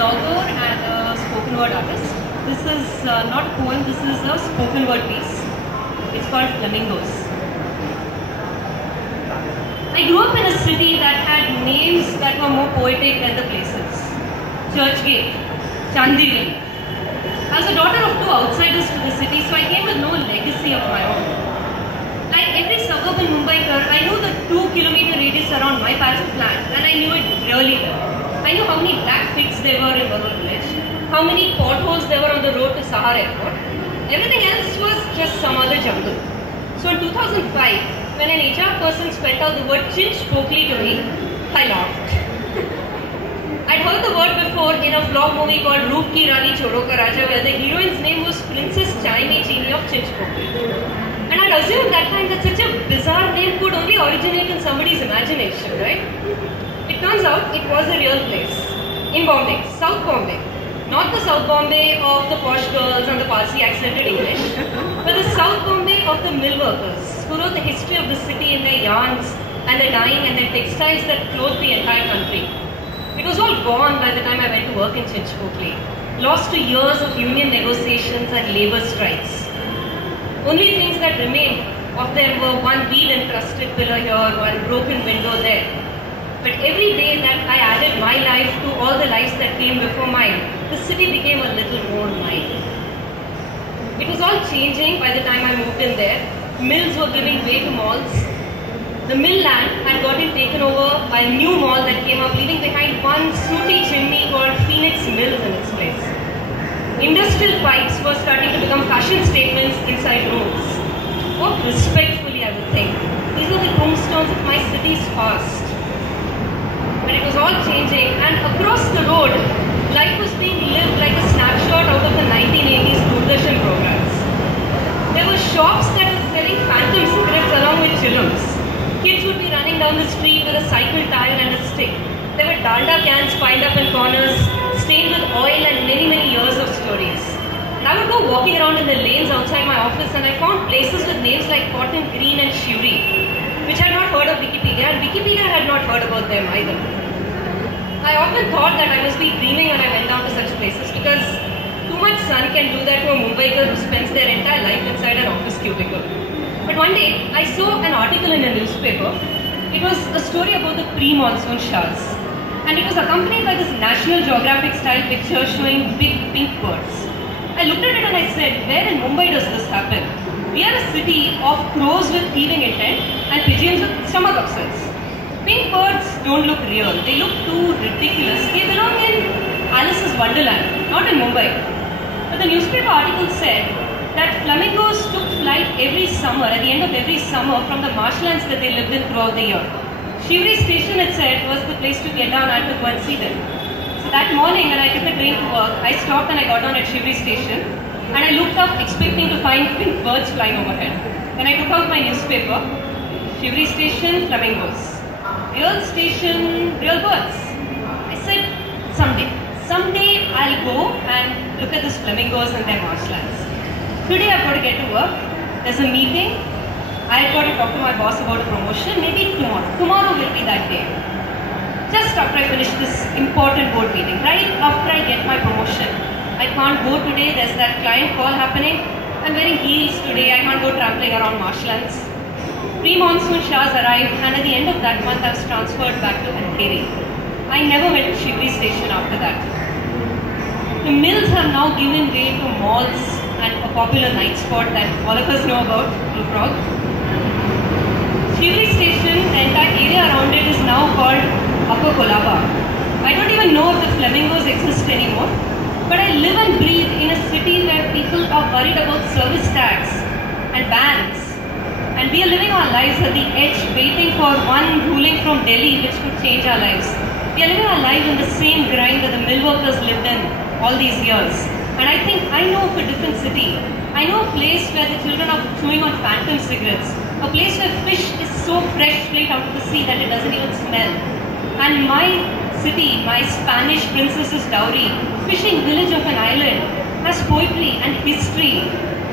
blogger and a spoken word artist. This is not a poem, this is a spoken word piece. It's called Flamingos. I grew up in a city that had names that were more poetic than the places. Churchgate, Chandivali. I was a daughter of two outsiders to the city, so I came with no legacy of my own. Like every suburb in Mumbai, I knew the 2-kilometer radius around my patch of land, and I knew it really well. I knew how many black pigs there were in Varur village, how many potholes there were on the road to Sahar airport. Everything else was just some other jungle. So in 2005, when an HR person spelled out the word Chinchpokli to me, I laughed. I'd heard the word before in a vlog movie called Roop Ki Rani Chodo Ka Raja, where the heroine's name was Princess Chai Mein Chini of Chinchpokli. And I'd assumed that time that such a bizarre name could only originate in somebody's imagination, right? It turns out it was a real place. In Bombay, South Bombay. Not the South Bombay of the posh girls and the Parsi accented English, but the South Bombay of the mill workers who wrote the history of the city in their yarns and their dyeing and their textiles that clothed the entire country. It was all gone by the time I went to work in Chinchpokli, lost to years of union negotiations and labour strikes. Only things that remained of them were one weed-encrusted pillar here, one broken window there. But every day that I added my life to all the lives that came before mine, the city became a little more mine. It was all changing by the time I moved in there. Mills were giving way to malls. The mill land had gotten taken over by a new mall that came up, leaving behind one snooty chimney called Phoenix Mills in its place. Industrial pipes were starting to become fashion statements inside rooms. What respectfully, I would think. These were the tombstones of my city's past. But it was all changing, and across the road, life was being lived like a snapshot out of the 1980s Doordarshan programs. There were shops that were selling phantom cigarettes along with chillums. Kids would be running down the street with a cycle tire and a stick. There were dalda cans piled up in corners, stained with oil and many, many years of stories. And I would go walking around in the lanes outside my office, and I found places with names like Cotton Green and Shuri, which I had not heard of Wikipedia, and Wikipedia had not heard about them either. I often thought that I must be dreaming when I went down to such places, because too much sun can do that to a Mumbaiker who spends their entire life inside an office cubicle. But one day, I saw an article in a newspaper. It was a story about the pre-monsoon showers. And it was accompanied by this National Geographic style picture showing big pink birds. I looked at it and I said, where in Mumbai does this happen? We are a city of crows with thieving intent and pigeons with stomach upsets. Pink birds don't look real. They look too ridiculous. They belong in Alice's Wonderland, not in Mumbai. But the newspaper article said that flamingos took flight every summer, at the end of every summer, from the marshlands that they lived in throughout the year. Shivri station, it said, was the place to get down at to go and see them. So that morning when I took a train to work, I stopped and I got down at Shivri station, and I looked up expecting to find pink birds flying overhead. Then I took out my newspaper, Shivri station, flamingos. Real station, real birds. I said, someday I'll go and look at these flamingos and their marshlands. Today I've got to get to work. There's a meeting. I've got to talk to my boss about a promotion, maybe tomorrow. Tomorrow will be that day. Just after I finish this important board meeting, right after I get my promotion. I can't go today, there's that client call happening. I'm wearing heels today, I can't go trampling around marshlands. Pre-monsoon showers arrived, and at the end of that month I was transferred back to Andheri. I never went to Shivri station after that. The mills have now given way to malls and a popular night spot that all of us know about, Blue Frog. Shivri station, the entire area around it is now called Upper Kolaba. I don't even know if the flamingos exist anymore, but I live and breathe in a city where people are worried about service tax and bans. And we are living our lives at the edge, waiting for one ruling from Delhi which could change our lives. We are living our lives in the same grind that the mill workers lived in all these years. And I think I know of a different city. I know a place where the children are chewing on phantom cigarettes. A place where fish is so fresh straight out of the sea that it doesn't even smell. And my city, my Spanish princess's dowry, fishing village of an island, has poetry and history.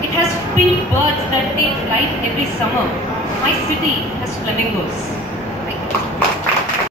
It has pink birds that take flight every summer. My city has flamingos.